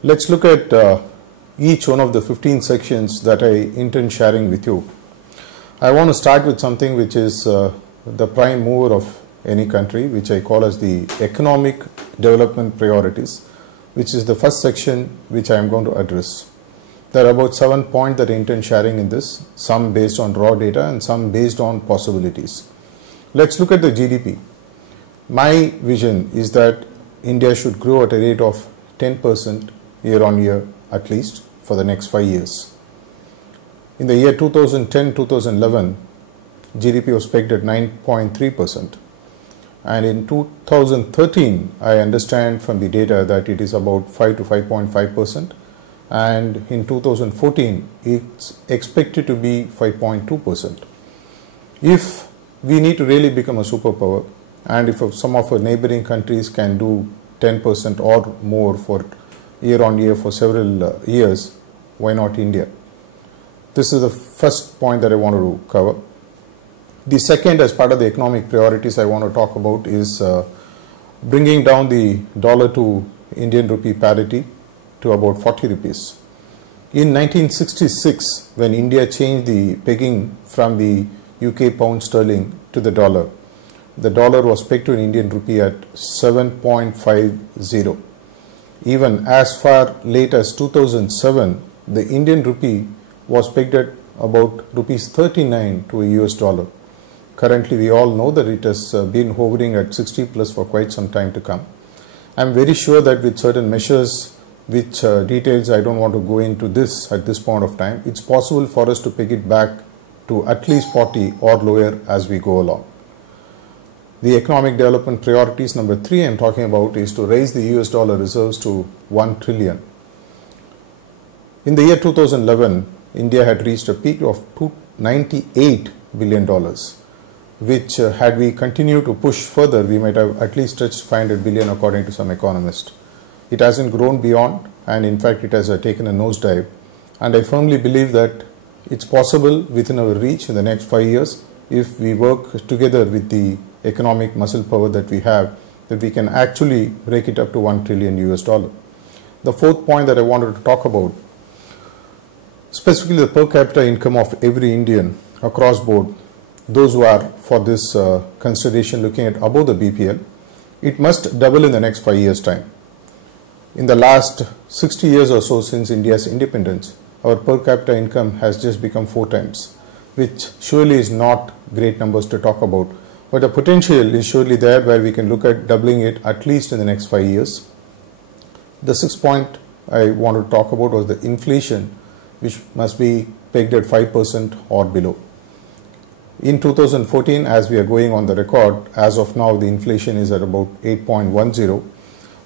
Let's look at each one of the 15 sections that I intend sharing with you. I want to start with something which is the prime mover of any country, which I call as the economic development priorities, which is the first section which I am going to address. There are about 7 points that I intend sharing in this, some based on raw data and some based on possibilities. Let's look at the GDP. My vision is that India should grow at a rate of 10% year on year at least for the next 5 years. In the year 2010-2011, GDP was pegged at 9.3%. And in 2013, I understand from the data that it is about 5 to 5.5%. And in 2014, it's expected to be 5.2%. If we need to really become a superpower, and if some of our neighboring countries can do 10% or more for year on year for several years, why not India? This is the first point that I wanted to cover. The second, as part of the economic priorities I want to talk about, is bringing down the dollar to Indian rupee parity to about 40 rupees. In 1966, when India changed the pegging from the UK pound sterling to the dollar was pegged to an Indian rupee at 7.50. Even as far late as 2007, the Indian rupee was pegged at about rupees 39 to a US dollar. Currently, we all know that it has been hovering at 60 plus for quite some time to come. I am very sure that with certain measures, which details I don't want to go into this at this point of time, it's possible for us to peg it back to at least 40 or lower as we go along. The economic development priorities number 3 I'm talking about is to raise the US dollar reserves to 1 trillion. In the year 2011, India had reached a peak of $298 billion, which had we continued to push further, we might have at least touched 500 billion according to some economists. It hasn't grown beyond, and in fact it has taken a nosedive, and I firmly believe that it's possible within our reach in the next 5 years, if we work together with the economic muscle power that we have, that we can actually break it up to 1 trillion US dollar. The fourth point that I wanted to talk about, specifically the per capita income of every Indian across board, those who are for this consideration looking at above the BPL, it must double in the next 5 years' time. In the last 60 years or so since India's independence, our per capita income has just become 4 times, which surely is not great numbers to talk about, but the potential is surely there where we can look at doubling it at least in the next 5 years. The sixth point I want to talk about was the inflation, which must be pegged at 5% or below. In 2014, as we are going on the record, as of now the inflation is at about 8.10.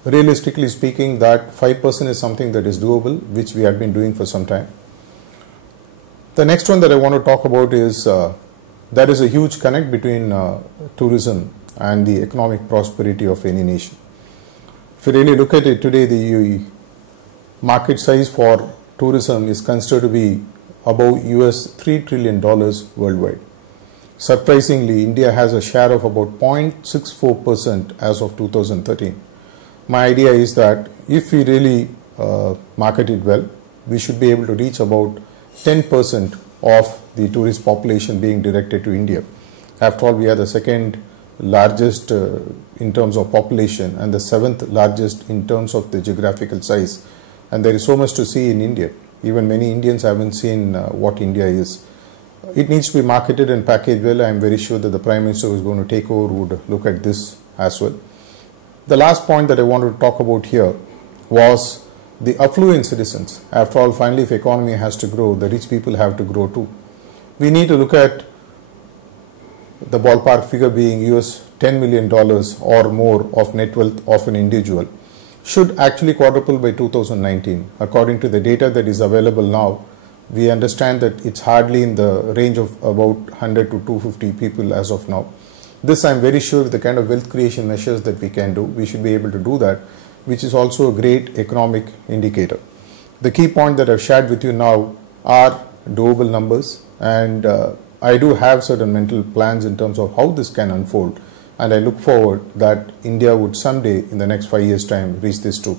Realistically speaking, that 5% is something that is doable, which we have been doing for some time. The next one that I want to talk about is there is a huge connect between tourism and the economic prosperity of any nation. If you really look at it today, the market size for tourism is considered to be above US $3 trillion worldwide. Surprisingly, India has a share of about 0.64% as of 2013. My idea is that if we really market it well, we should be able to reach about 10% of the tourist population being directed to India. After all, we are the second largest in terms of population and the 7th largest in terms of the geographical size. And there is so much to see in India. Even many Indians haven't seen what India is. It needs to be marketed and packaged well. I am very sure that the Prime Minister who is going to take over would look at this as well. The last point that I wanted to talk about here was the affluent citizens. After all, finally, if economy has to grow, the rich people have to grow too. We need to look at the ballpark figure being US $10 million or more of net wealth of an individual should actually quadruple by 2019. According to the data that is available now, we understand that it's hardly in the range of about 100 to 250 people as of now. This, I'm very sure, with the kind of wealth creation measures that we can do, we should be able to do that, which is also a great economic indicator. The key point that I've shared with you now are doable numbers, and I do have certain mental plans in terms of how this can unfold, and I look forward that India would someday in the next 5 years' time reach this too.